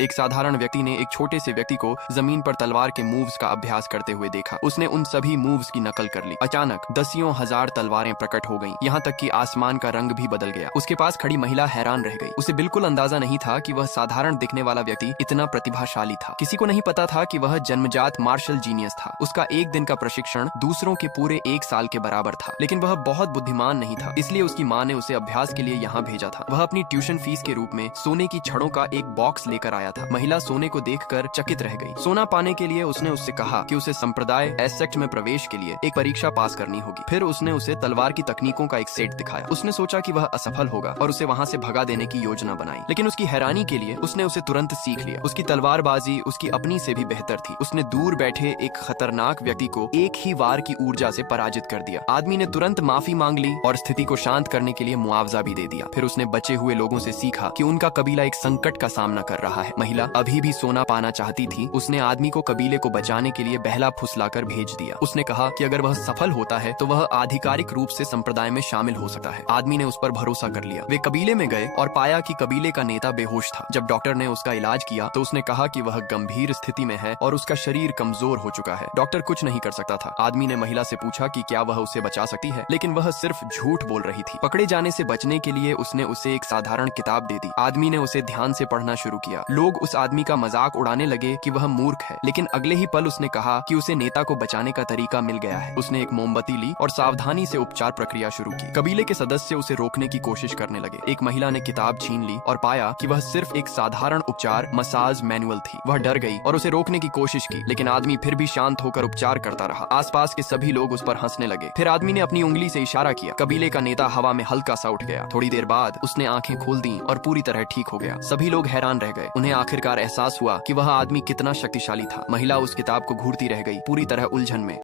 एक साधारण व्यक्ति ने एक छोटे से व्यक्ति को जमीन पर तलवार के मूव्स का अभ्यास करते हुए देखा। उसने उन सभी मूव्स की नकल कर ली। अचानक दसियों हजार तलवारें प्रकट हो गईं, यहाँ तक कि आसमान का रंग भी बदल गया। उसके पास खड़ी महिला हैरान रह गई। उसे बिल्कुल अंदाजा नहीं था कि वह साधारण दिखने वाला व्यक्ति इतना प्रतिभाशाली था। किसी को नहीं पता था कि वह जन्मजात मार्शल जीनियस था। उसका एक दिन का प्रशिक्षण दूसरों के पूरे एक साल के बराबर था। लेकिन वह बहुत बुद्धिमान नहीं था, इसलिए उसकी माँ ने उसे अभ्यास के लिए यहाँ भेजा था। वह अपनी ट्यूशन फीस के रूप में सोने की छड़ों का एक बॉक्स लेकर आया था। महिला सोने को देखकर चकित रह गई। सोना पाने के लिए उसने उससे कहा कि उसे संप्रदाय एस सेक्ट में प्रवेश के लिए एक परीक्षा पास करनी होगी। फिर उसने उसे तलवार की तकनीकों का एक सेट दिखाया। उसने सोचा कि वह असफल होगा और उसे वहाँ से भगा देने की योजना बनाई। लेकिन उसकी हैरानी के लिए उसने उसे तुरंत सीख लिया। उसकी तलवारबाजी उसकी अपनी से भी बेहतर थी। उसने दूर बैठे एक खतरनाक व्यक्ति को एक ही वार की ऊर्जा से पराजित कर दिया। आदमी ने तुरंत माफी मांग ली और स्थिति को शांत करने के लिए मुआवजा भी दे दिया। फिर उसने बचे हुए लोगों से सीखा कि उनका कबीला एक संकट का सामना कर रहा है। महिला अभी भी सोना पाना चाहती थी। उसने आदमी को कबीले को बचाने के लिए बहला फुसलाकर भेज दिया। उसने कहा कि अगर वह सफल होता है तो वह आधिकारिक रूप से संप्रदाय में शामिल हो सकता है। आदमी ने उस पर भरोसा कर लिया। वे कबीले में गए और पाया कि कबीले का नेता बेहोश था। जब डॉक्टर ने उसका इलाज किया तो उसने कहा कि वह गंभीर स्थिति में है और उसका शरीर कमजोर हो चुका है। डॉक्टर कुछ नहीं कर सकता था। आदमी ने महिला से पूछा कि क्या वह उसे बचा सकती है, लेकिन वह सिर्फ झूठ बोल रही थी। पकड़े जाने से बचने के लिए उसने उसे एक साधारण किताब दे दी। आदमी ने उसे ध्यान से पढ़ना शुरू किया। लोग उस आदमी का मजाक उड़ाने लगे कि वह मूर्ख है, लेकिन अगले ही पल उसने कहा कि उसे नेता को बचाने का तरीका मिल गया है। उसने एक मोमबत्ती ली और सावधानी से उपचार प्रक्रिया शुरू की। कबीले के सदस्य उसे रोकने की कोशिश करने लगे। एक महिला ने किताब छीन ली और पाया कि वह सिर्फ एक साधारण उपचार मसाज मैनुअल थी। वह डर गई और उसे रोकने की कोशिश की, लेकिन आदमी फिर भी शांत होकर उपचार करता रहा। आसपास के सभी लोग उस पर हंसने लगे। फिर आदमी ने अपनी उंगली से इशारा किया। कबीले का नेता हवा में हल्का सा उठ गया। थोड़ी देर बाद उसने आंखें खोल दी और पूरी तरह ठीक हो गया। सभी लोग हैरान रह गए। उन्हें आखिरकार एहसास हुआ कि वह आदमी कितना शक्तिशाली था। महिला उस किताब को घूरती रह गई, पूरी तरह उलझन में।